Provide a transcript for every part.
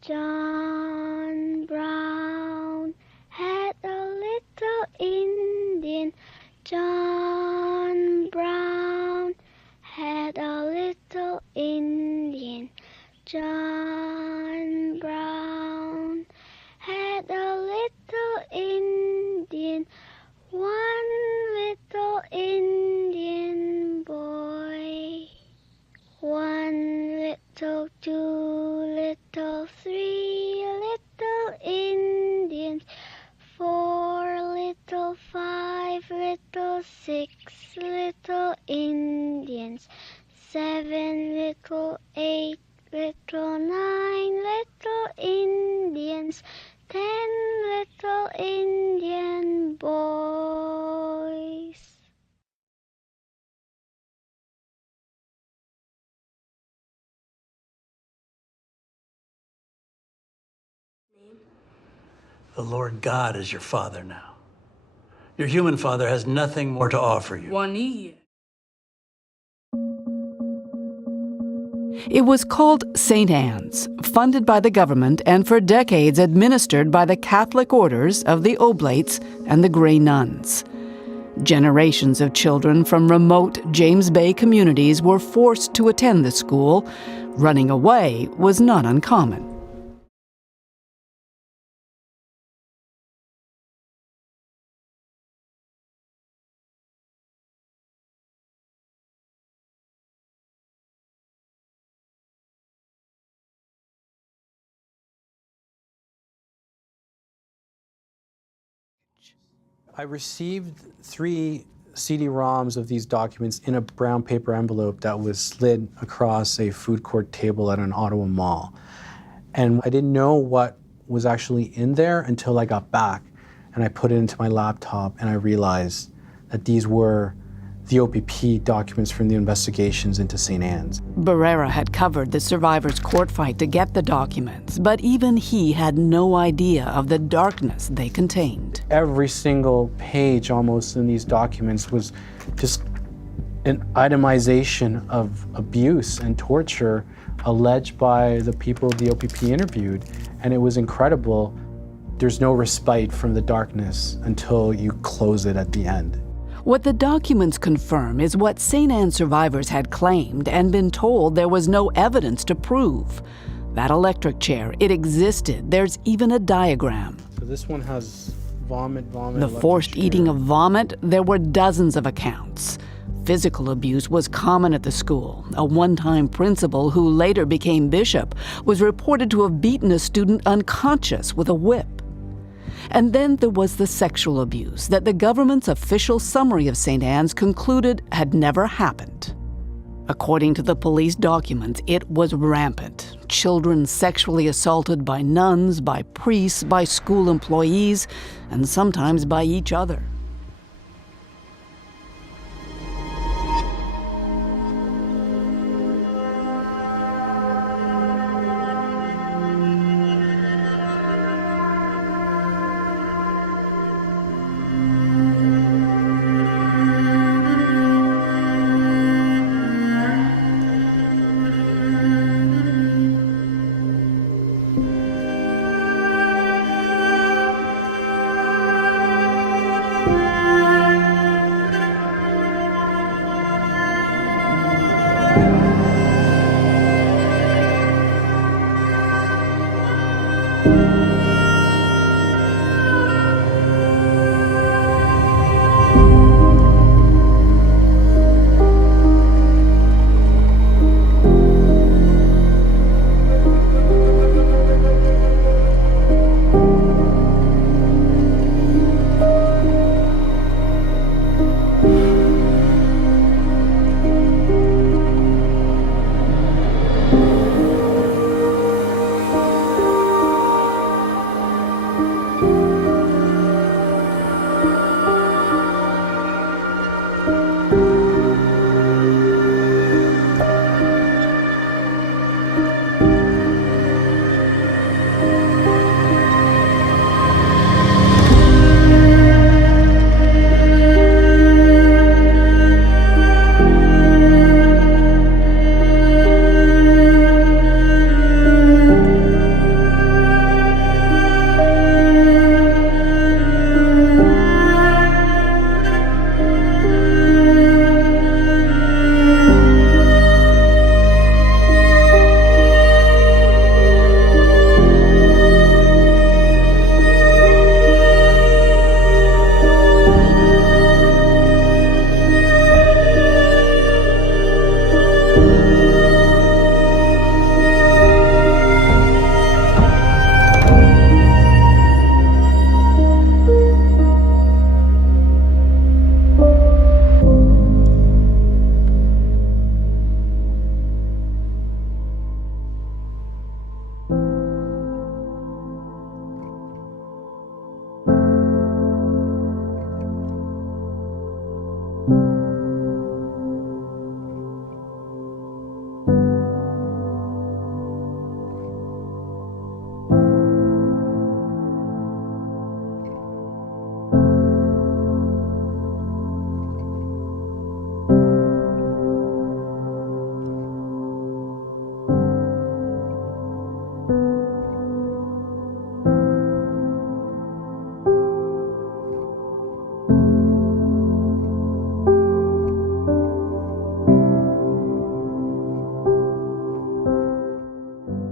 John Brown had a little Indian. John Brown had a little Indian. John Brown had a little Indian, one little Indian boy. One little, two little, three little Indians, four little, five little, six little Indians, seven little, eight little, nine little Indians, 10 little Indian boys. The Lord God is your father now. Your human father has nothing more to offer you. It was called St. Anne's, funded by the government and for decades administered by the Catholic orders of the Oblates and the Grey Nuns. Generations of children from remote James Bay communities were forced to attend the school. Running away was not uncommon. I received 3 CD-ROMs of these documents in a brown paper envelope that was slid across a food court table at an Ottawa mall. And I didn't know what was actually in there until I got back and I put it into my laptop and I realized that these were the OPP documents from the investigations into St. Anne's. Barrera had covered the survivors' court fight to get the documents, but even he had no idea of the darkness they contained. Every single page almost in these documents was just an itemization of abuse and torture alleged by the people the OPP interviewed, and it was incredible. There's no respite from the darkness until you close it at the end. What the documents confirm is what St. Anne survivors had claimed and been told there was no evidence to prove. That electric chair, it existed. There's even a diagram. So this one has vomit. The forced eating of vomit, there were dozens of accounts. Physical abuse was common at the school. A one-time principal, who later became bishop, was reported to have beaten a student unconscious with a whip. And then there was the sexual abuse that the government's official summary of St. Anne's concluded had never happened. According to the police documents, it was rampant. Children sexually assaulted by nuns, by priests, by school employees, and sometimes by each other.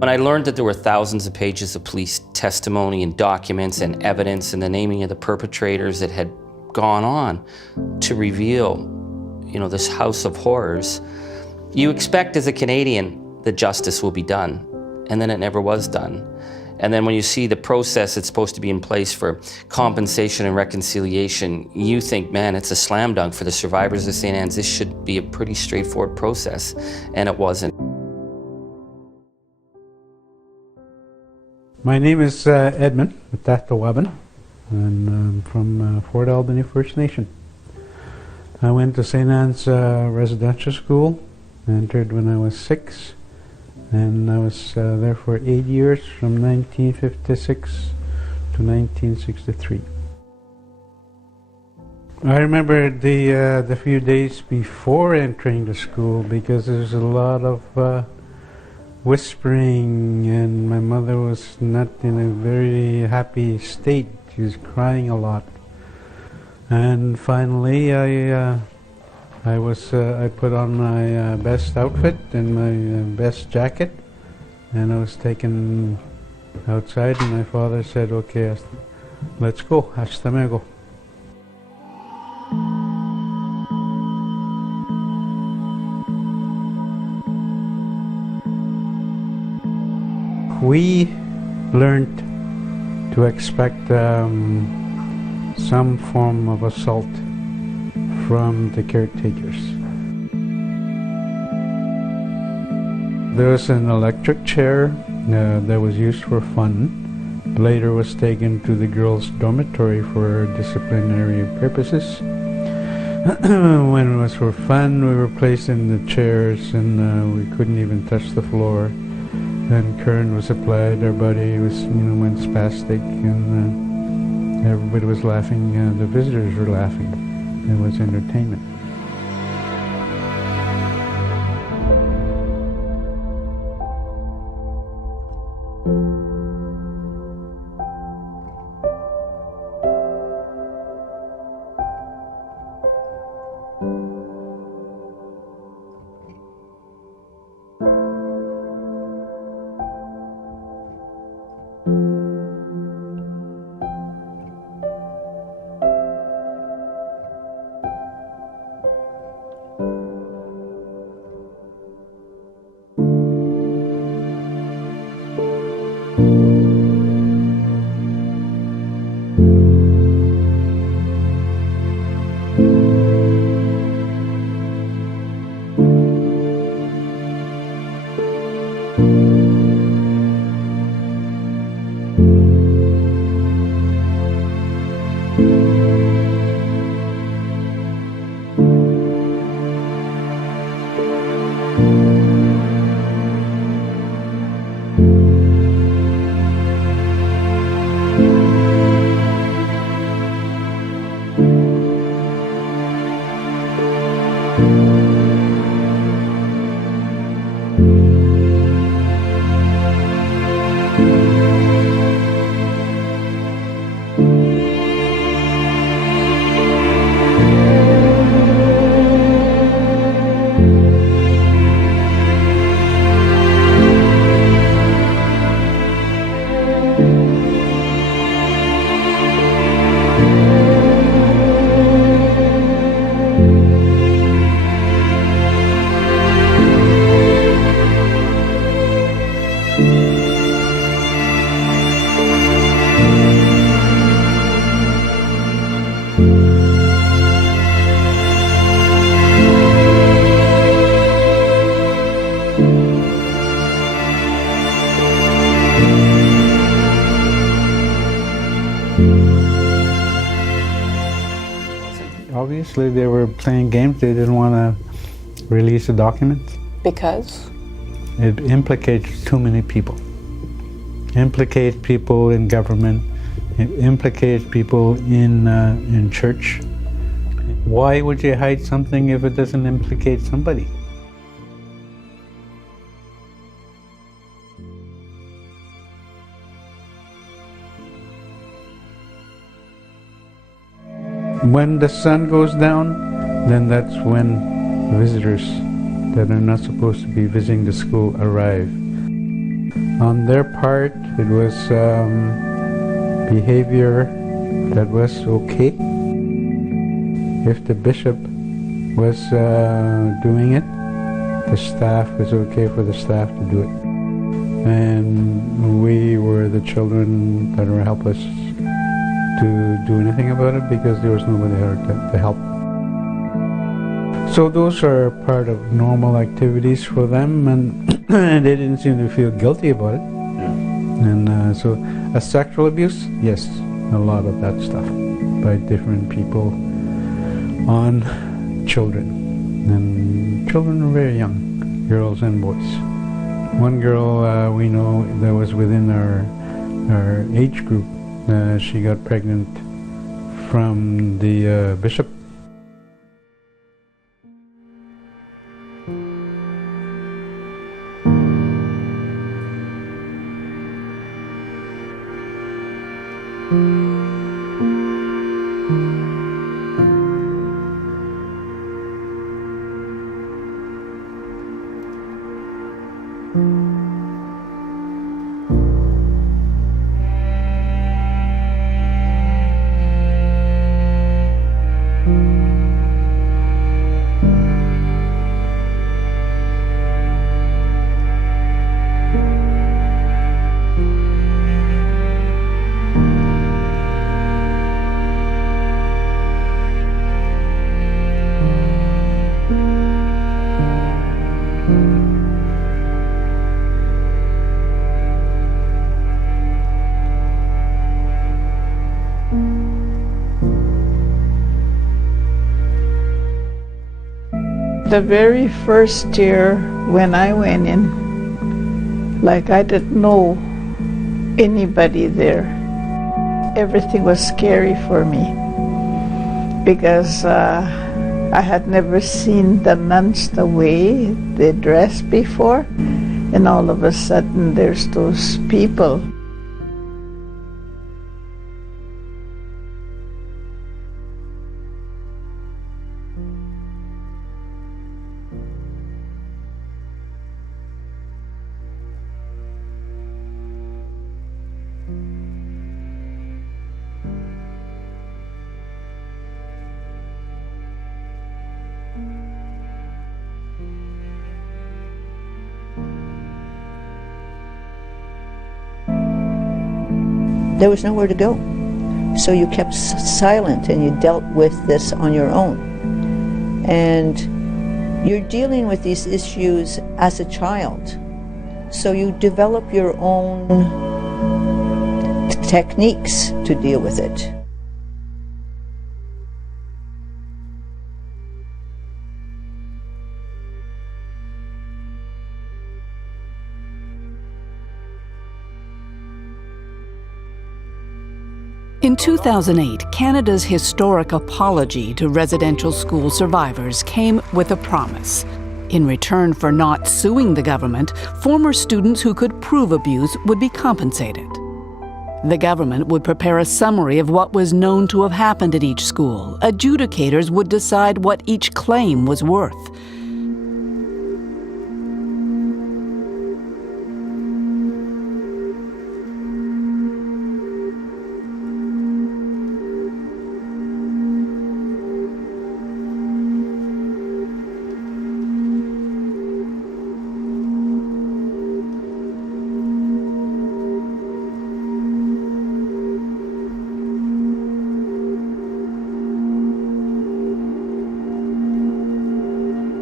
I learned that there were thousands of pages of police testimony and documents and evidence and the naming of the perpetrators that had gone on to reveal, this house of horrors, you expect as a Canadian that justice will be done, and then it never was done. And then when you see the process that's supposed to be in place for compensation and reconciliation, you think, man, it's a slam dunk for the survivors of St. Anne's. This should be a pretty straightforward process, and it wasn't. My name is Edmund Tatawabin, and I'm from Fort Albany First Nation. I went to St. Anne's residential school, entered when I was 6, and I was there for 8 years, from 1956 to 1963. I remember the few days before entering the school, because there's a lot of whispering, and my mother was not in a very happy state. She was crying a lot. And finally I put on my best outfit and my best jacket, and I was taken outside, and my father said, "Okay, let's go, hasta luego." We learned to expect some form of assault from the caretakers. There was an electric chair that was used for fun. Later was taken to the girls' dormitory for disciplinary purposes. When it was for fun, we were placed in the chairs, and we couldn't even touch the floor. Then current was applied, our body was, went spastic, and everybody was laughing, the visitors were laughing. It was entertainment. Obviously they were playing games. They didn't want to release the documents. Because? It implicates too many people. Implicates people in government. It implicates people in church. Why would you hide something if it doesn't implicate somebody? When the sun goes down, then that's when visitors that are not supposed to be visiting the school arrive. On their part, it was behavior that was okay. If the bishop was doing it, the staff was okay for the staff to do it. And we were the children that were helpless to do anything about it because there was nobody there to help. So those are part of normal activities for them, and they didn't seem to feel guilty about it. Yeah. And so a sexual abuse, yes, a lot of that stuff by different people on children. And children are very young, girls and boys. One girl we know that was within our age group, she got pregnant from the bishop. The very first year when I went in, like I didn't know anybody there. Everything was scary for me because I had never seen the nuns the way they dressed before, and all of a sudden there's those people. There was nowhere to go. So you kept silent and you dealt with this on your own. And you're dealing with these issues as a child. So you develop your own techniques to deal with it. In 2008, Canada's historic apology to residential school survivors came with a promise. In return for not suing the government, former students who could prove abuse would be compensated. The government would prepare a summary of what was known to have happened at each school. Adjudicators would decide what each claim was worth.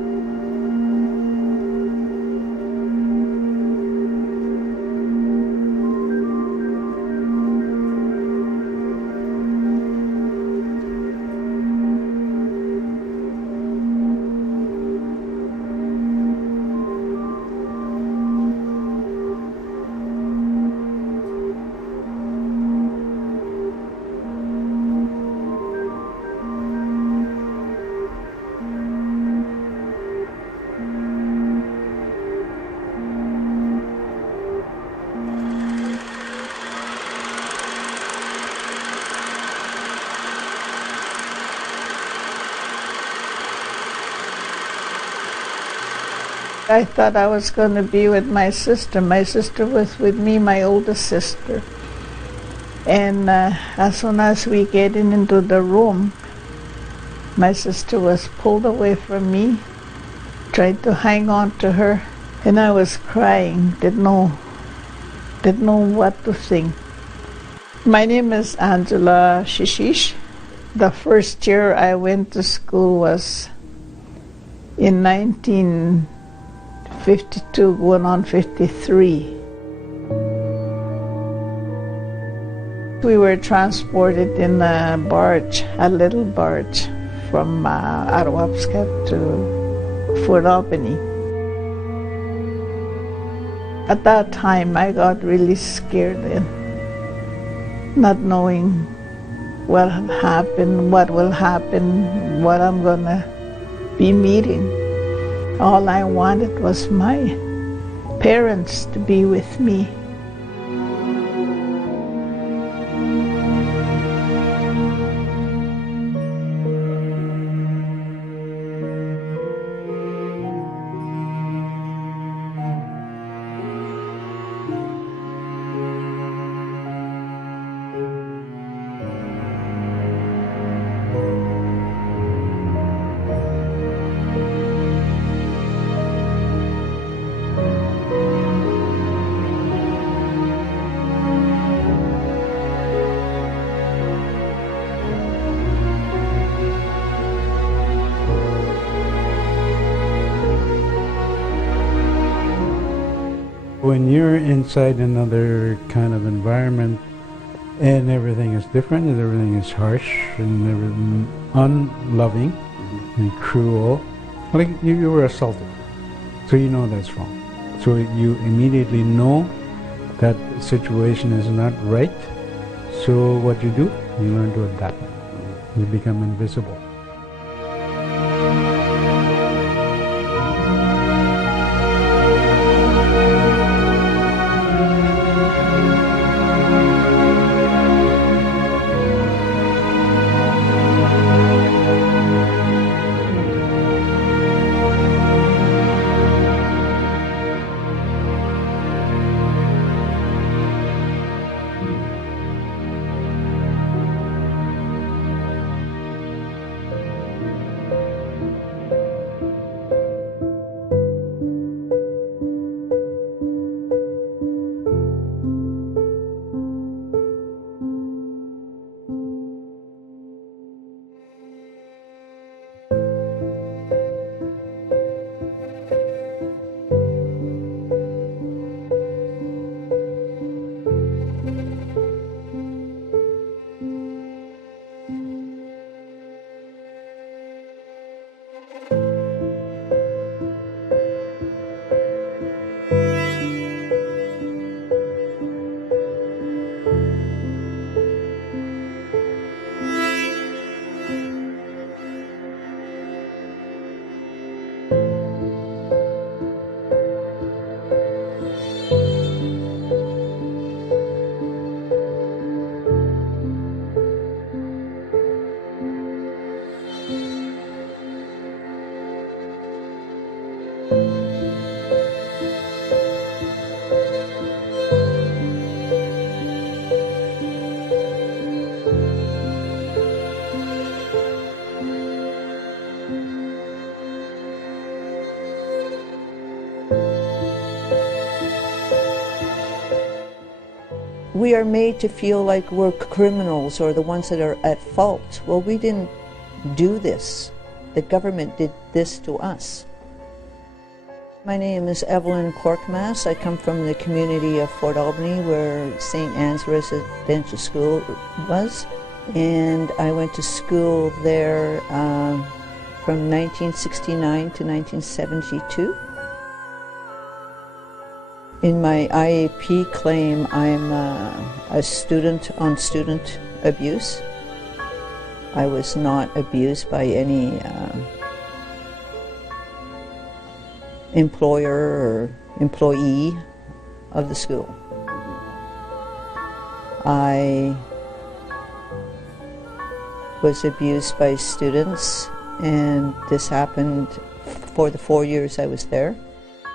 I thought I was going to be with my sister. My sister was with me, my oldest sister. And as soon as we get into the room, my sister was pulled away from me, tried to hang on to her, and I was crying, didn't know what to think. My name is Angela Shishish. The first year I went to school was in 1952, going on 53. We were transported in a barge, a little barge, from Arwapskat to Fort Albany. At that time, I got really scared then, not knowing what happened, what will happen, what I'm gonna be meeting. All I wanted was my parents to be with me. When you're inside another kind of environment and everything is different and everything is harsh and everything unloving and cruel, like you were assaulted, so you know that's wrong. So you immediately know that situation is not right. So what you do, you learn to adapt. You become invisible. We are made to feel like we're criminals or the ones that are at fault. Well, we didn't do this. The government did this to us. My name is Evelyn Corkmass. I come from the community of Fort Albany where St. Anne's Residential School was. And I went to school there from 1969 to 1972. In my IAP claim, I'm a student on student abuse. I was not abused by any employer or employee of the school. I was abused by students, and this happened for the 4 years I was there.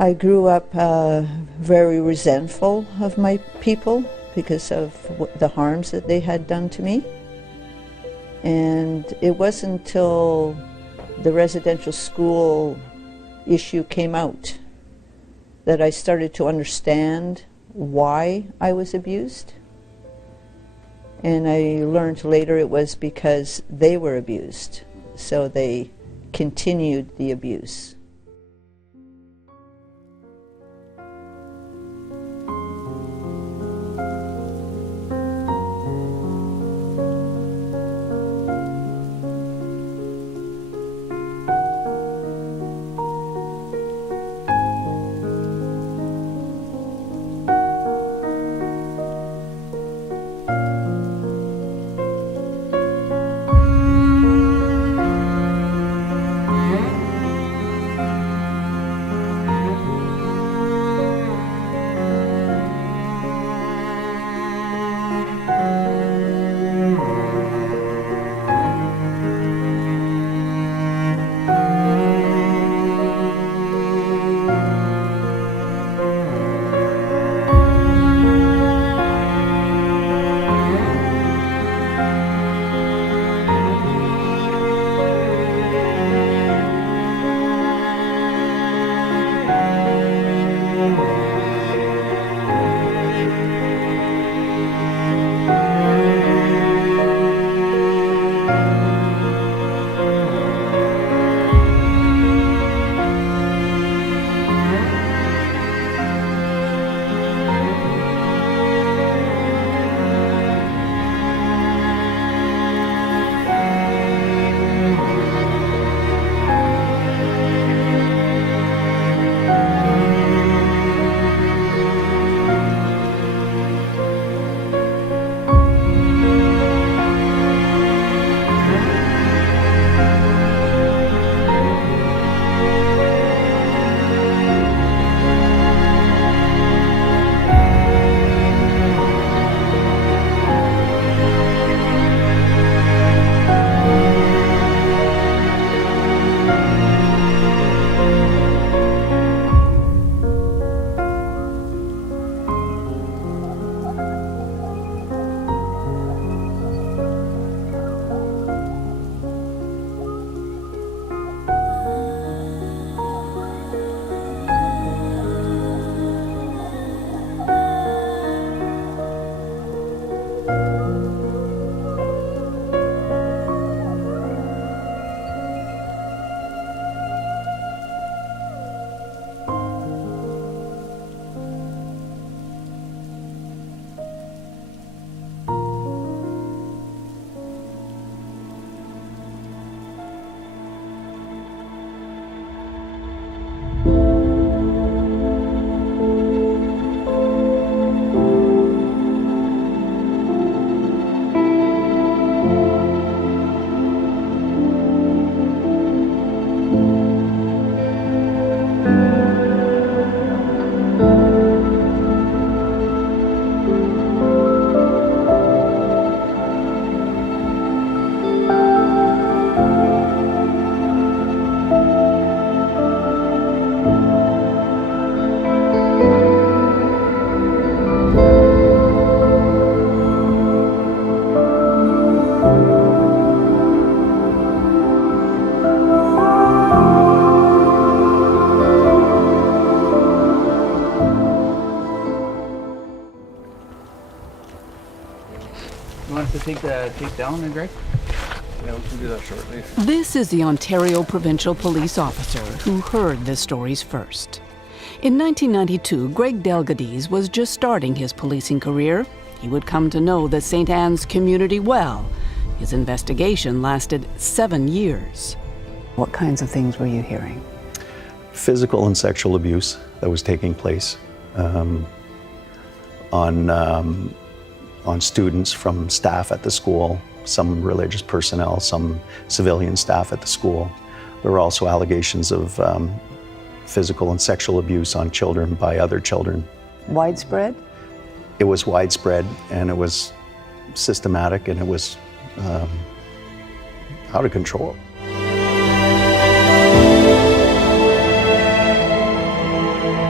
I grew up very resentful of my people because of the harms that they had done to me. And it wasn't until the residential school issue came out that I started to understand why I was abused. And I learned later it was because they were abused, so they continued the abuse. You want us to take the tape down there, Greg? Yeah, we can do that shortly. This is the Ontario Provincial Police officer who heard the stories first. In 1992, Greg Delgadese was just starting his policing career. He would come to know the St. Anne's community well. His investigation lasted 7 years. What kinds of things were you hearing? Physical and sexual abuse that was taking place on students from staff at the school, some religious personnel, some civilian staff at the school. There were also allegations of physical and sexual abuse on children by other children. Widespread? It was widespread, and it was systematic, and it was out of control.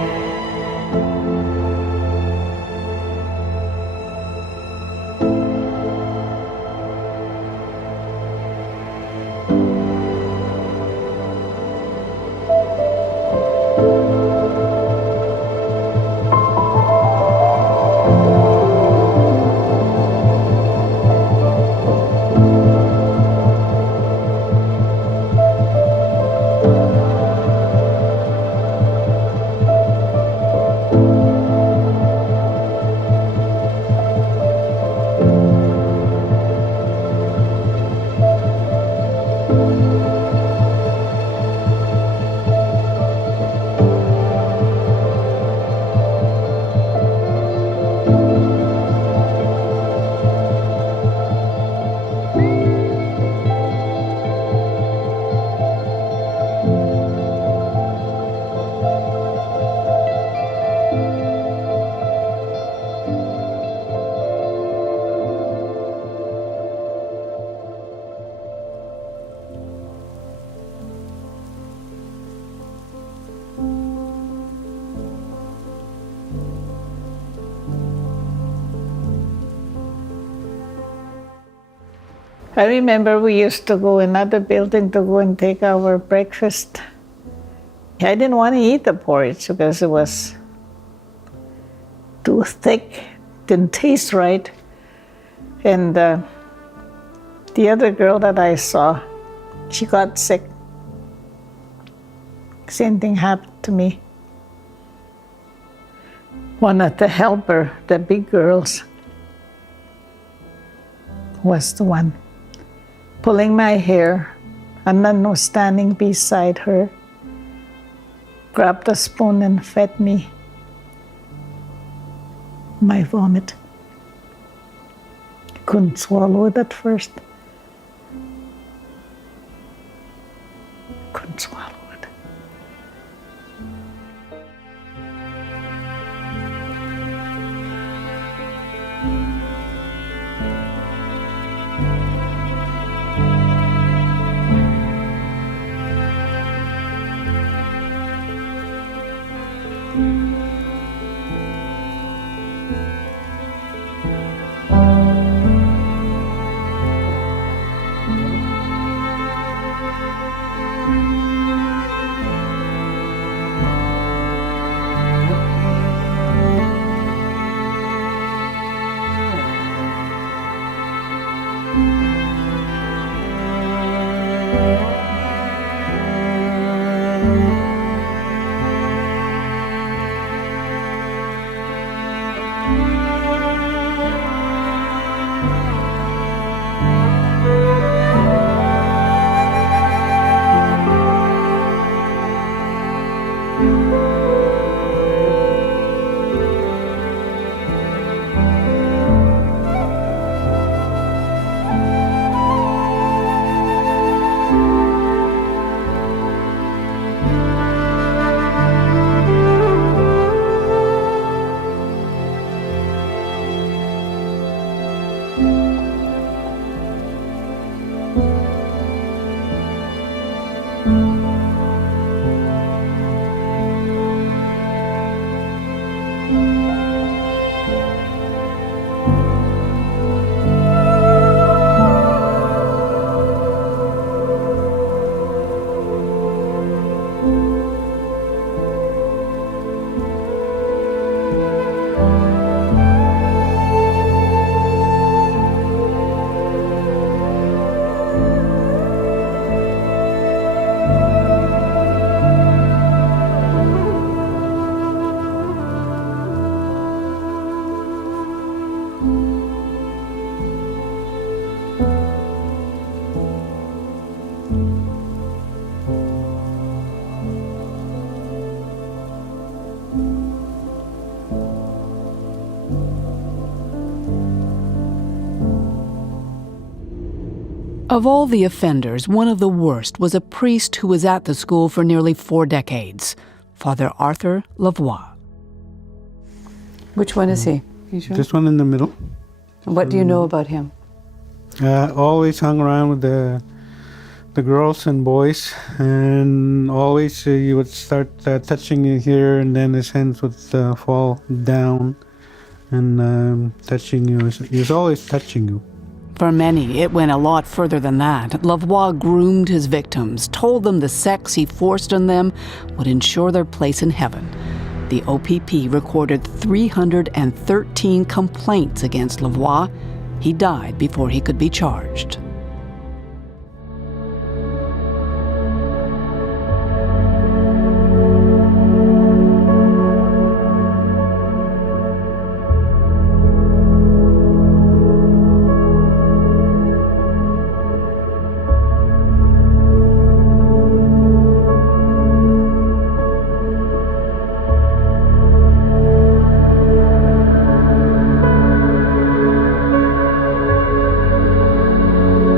I remember we used to go in another building to go and take our breakfast. I didn't want to eat the porridge because it was too thick, didn't taste right. And the other girl that I saw, she got sick. Same thing happened to me. One of the helper, the big girls, was the one pulling my hair. A nun was standing beside her, grabbed a spoon and fed me my vomit. Couldn't swallow it at first. Couldn't swallow it. Of all the offenders, one of the worst was a priest who was at the school for nearly 4 decades, Father Arthur Lavoie. Which one is he? You sure? This one in the middle. What do you know about him? Always hung around with the girls and boys, and always he would start touching you here, and then his hands would fall down and touching you. He was always touching you. For many, it went a lot further than that. Lavoie groomed his victims, told them the sex he forced on them would ensure their place in heaven. The OPP recorded 313 complaints against Lavoie. He died before he could be charged.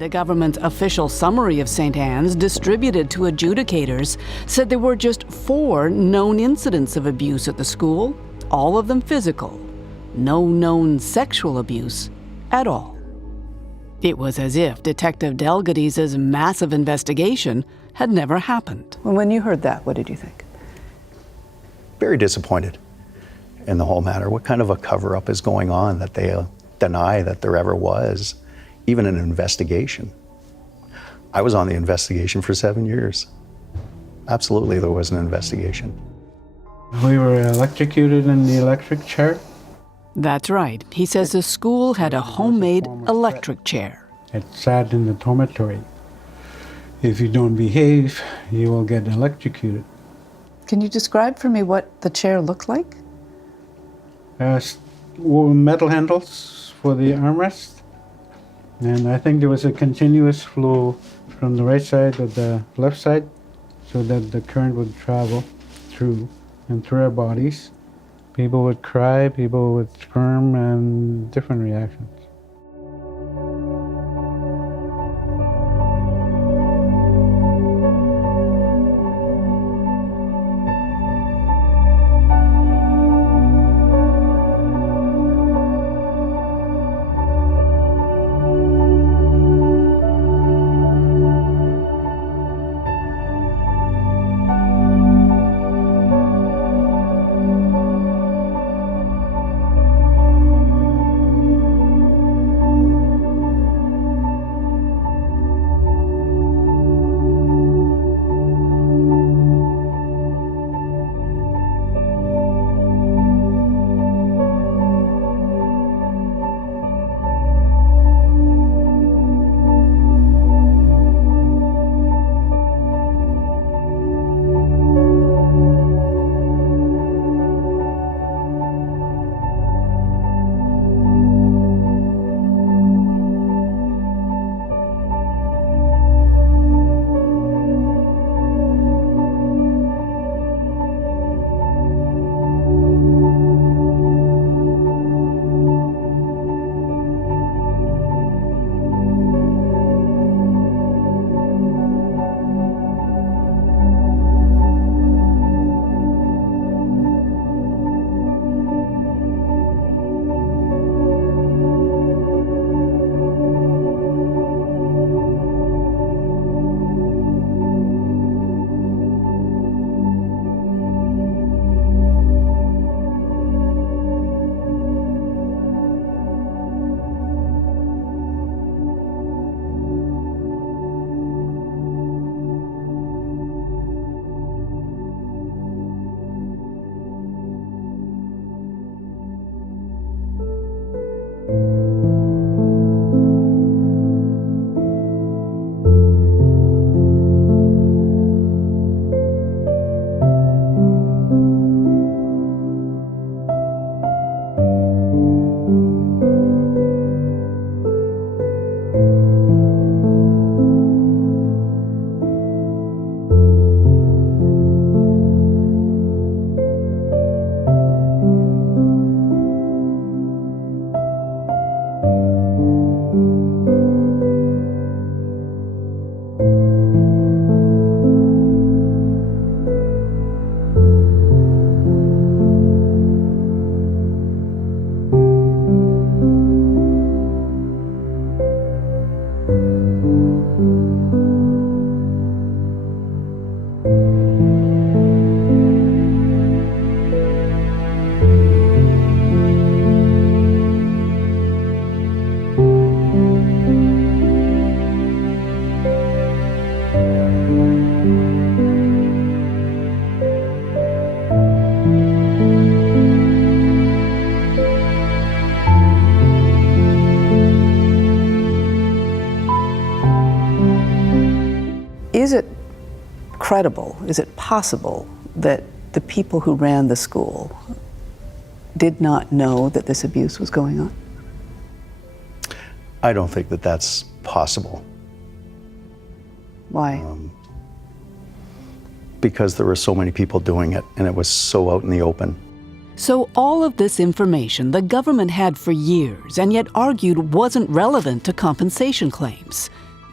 The government's official summary of St. Anne's, distributed to adjudicators, said there were just 4 known incidents of abuse at the school, all of them physical. No known sexual abuse at all. It was as if Detective Delgadiz's massive investigation had never happened. Well, when you heard that, what did you think? Very disappointed in the whole matter. What kind of a cover-up is going on that they deny that there ever was even an investigation? I was on the investigation for 7 years. Absolutely, there was an investigation. We were electrocuted in the electric chair. That's right. He says the school had a homemade electric chair. It sat in the dormitory. If you don't behave, you will get electrocuted. Can you describe for me what the chair looked like? Metal handles for the armrest. And I think there was a continuous flow from the right side to the left side so that the current would travel through and through our bodies. People would cry, people would squirm, and different reactions. Is it credible, is it possible that the people who ran the school did not know that this abuse was going on? I don't think that that's possible. Why? Because there were so many people doing it, and it was so out in the open. So all of this information the government had for years and yet argued wasn't relevant to compensation claims.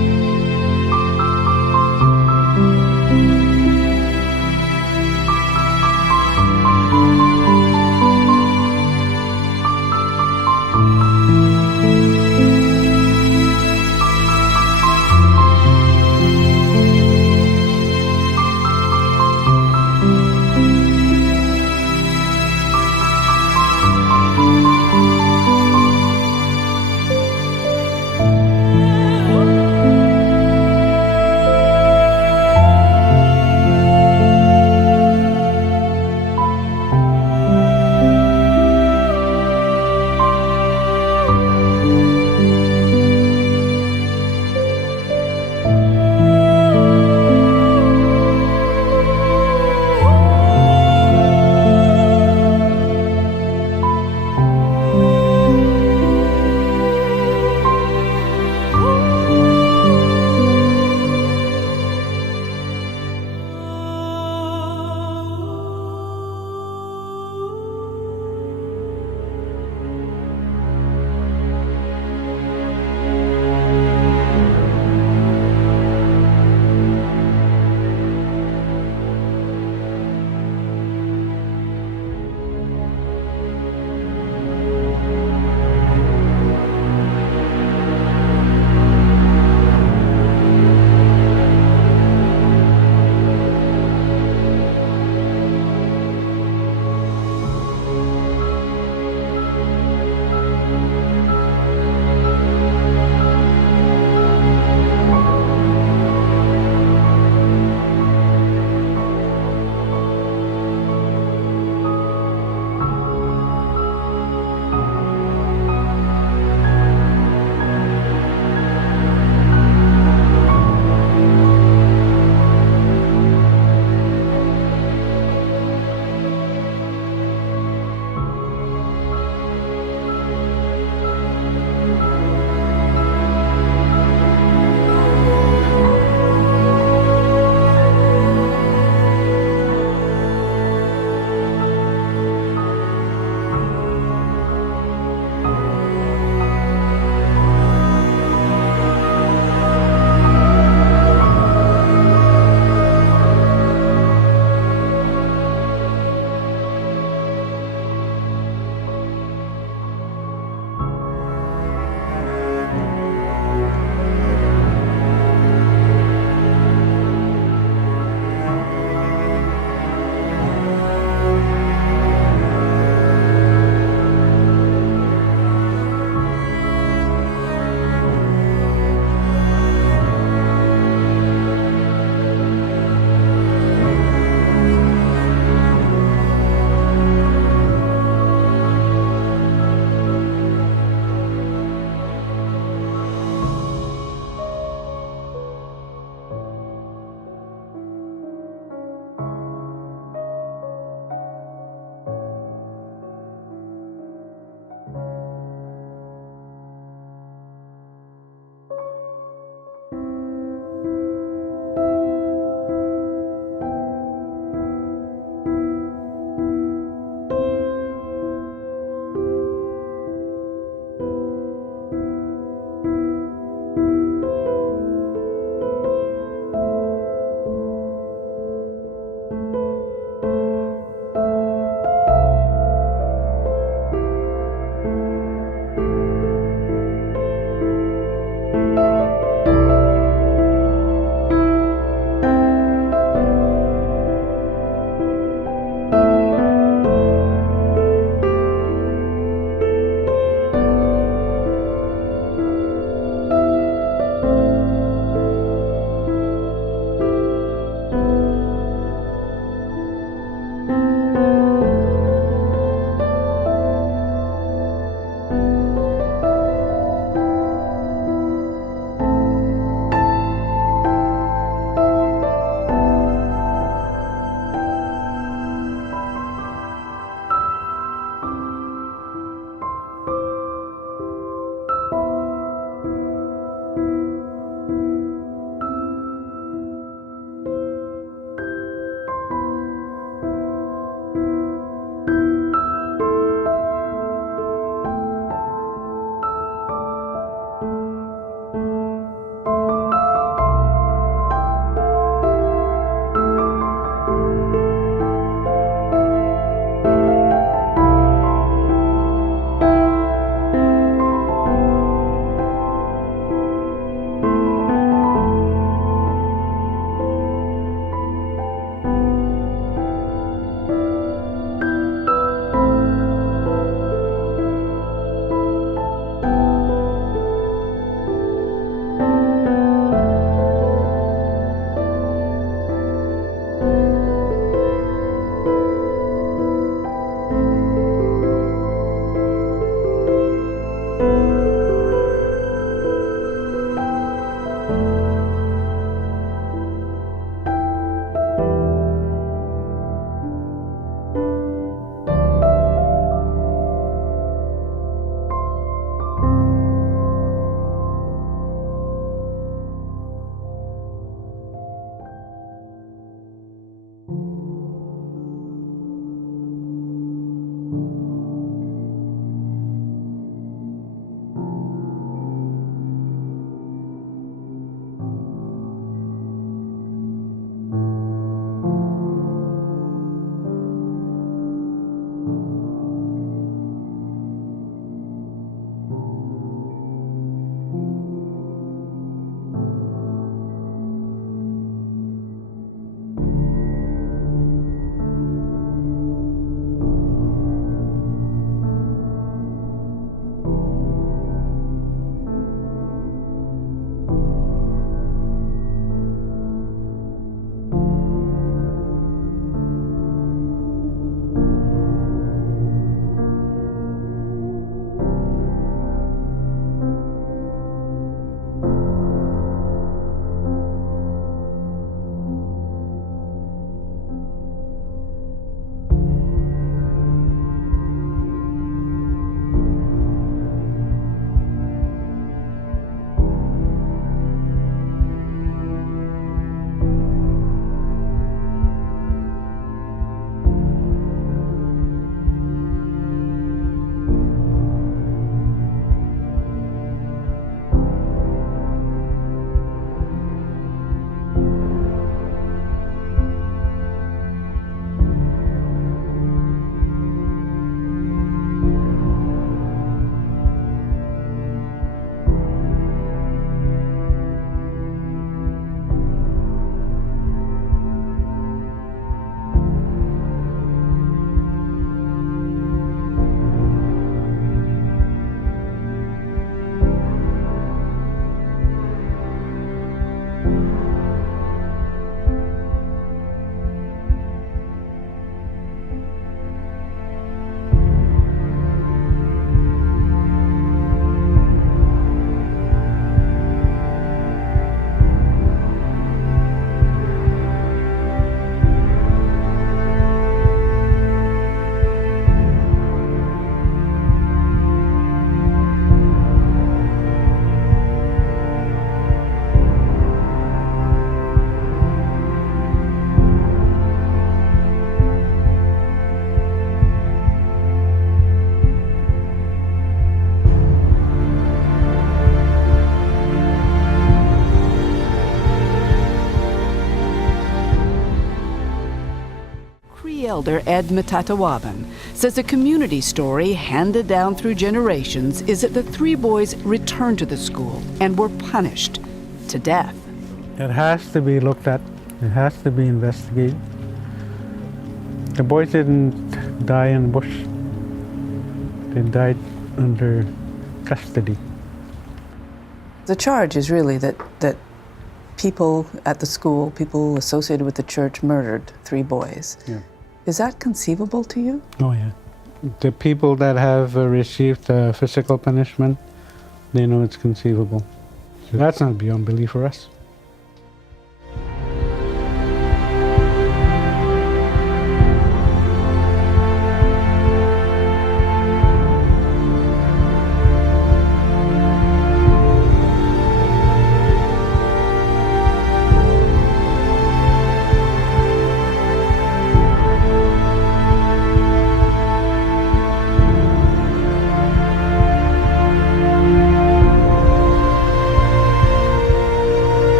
elder Ed Matatawaban says a community story handed down through generations is that the three boys returned to the school and were punished to death. It has to be looked at. It has to be investigated. The boys didn't die in the bush. They died under custody. The charge is really that people at the school, people associated with the church, murdered three boys. Yeah. Is that conceivable to you? Oh, yeah. The people that have received physical punishment, they know it's conceivable. So that's not beyond belief for us.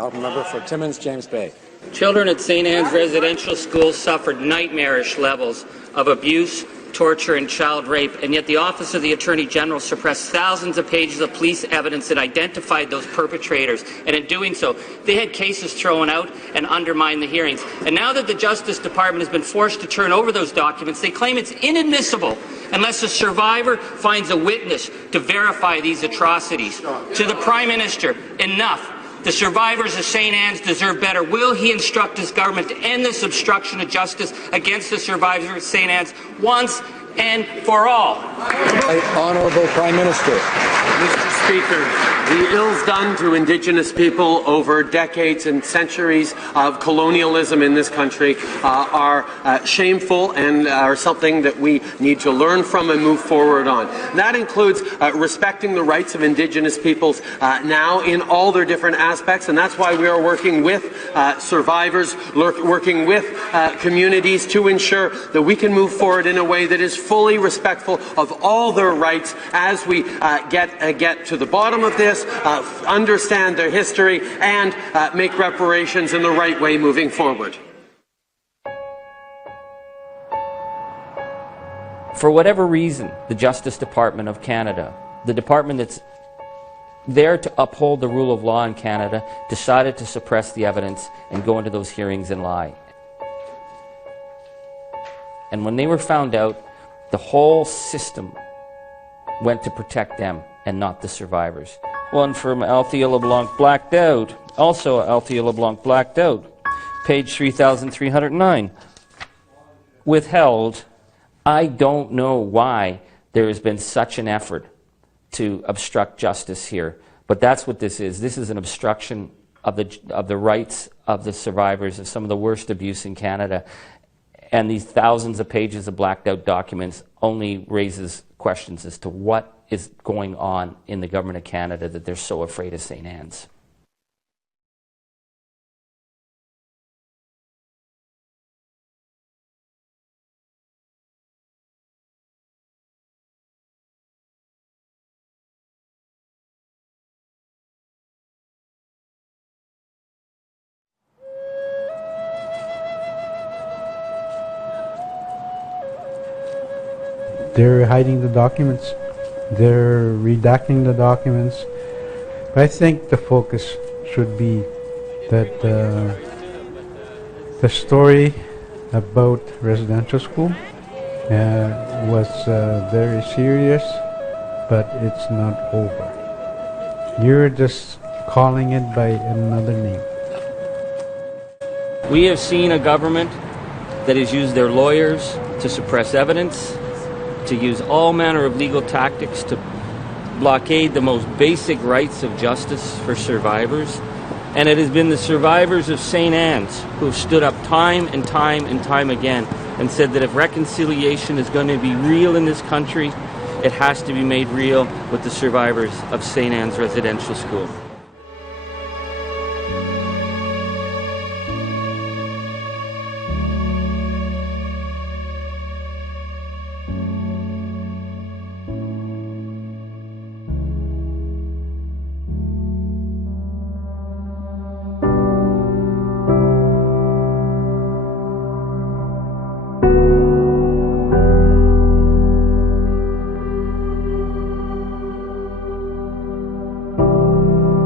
Honourable Member for Timmins, James Bay. Children at St. Anne's Residential School suffered nightmarish levels of abuse, torture, and child rape, and yet the Office of the Attorney General suppressed thousands of pages of police evidence that identified those perpetrators, and in doing so, they had cases thrown out and undermined the hearings. And now that the Justice Department has been forced to turn over those documents, they claim it's inadmissible unless a survivor finds a witness to verify these atrocities. To the Prime Minister, enough. The survivors of St. Anne's deserve better. Will he instruct his government to end this obstruction of justice against the survivors of St. Anne's once and for all? Honourable Prime Minister. Mr. Speaker, the ills done to Indigenous people over decades and centuries of colonialism in this country are shameful and are something that we need to learn from and move forward on. That includes respecting the rights of Indigenous peoples now in all their different aspects, and that's why we are working with survivors, working with communities to ensure that we can move forward in a way that is fully respectful of all their rights as we get to the bottom of this, understand their history, and make reparations in the right way moving forward. For whatever reason, the Justice Department of Canada, the department that's there to uphold the rule of law in Canada, decided to suppress the evidence and go into those hearings and lie. And when they were found out, the whole system went to protect them and not the survivors. One from Althea LeBlanc blacked out. Also Althea LeBlanc blacked out. Page 3309. Withheld. I don't know why there has been such an effort to obstruct justice here, but that's what this is. This is an obstruction of the rights of the survivors of some of the worst abuse in Canada. And these thousands of pages of blacked out documents only raises questions as to what is going on in the government of Canada that they're so afraid of St. Anne's. They're hiding the documents. They're redacting the documents. But I think the focus should be that the story about residential school was very serious, but it's not over. You're just calling it by another name. We have seen a government that has used their lawyers to suppress evidence, to use all manner of legal tactics to blockade the most basic rights of justice for survivors. And it has been the survivors of St. Anne's who have stood up time and time and time again and said that if reconciliation is going to be real in this country, it has to be made real with the survivors of St. Anne's Residential School.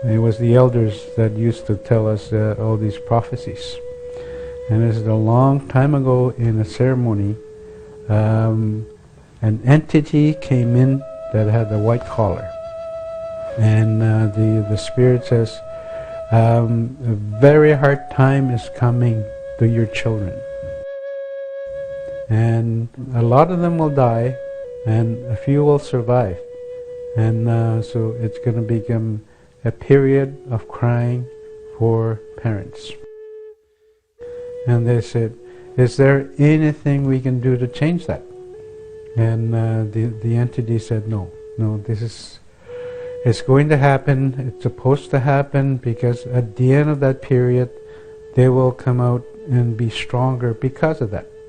It was the elders that used to tell us all these prophecies. And this is a long time ago in a ceremony, an entity came in that had a white collar. And the spirit says, a very hard time is coming to your children. And a lot of them will die, and a few will survive. And so it's going to become a period of crying for parents. And they said, is there anything we can do to change that? And the entity said, no, it's going to happen, it's supposed to happen, because at the end of that period, they will come out and be stronger because of that.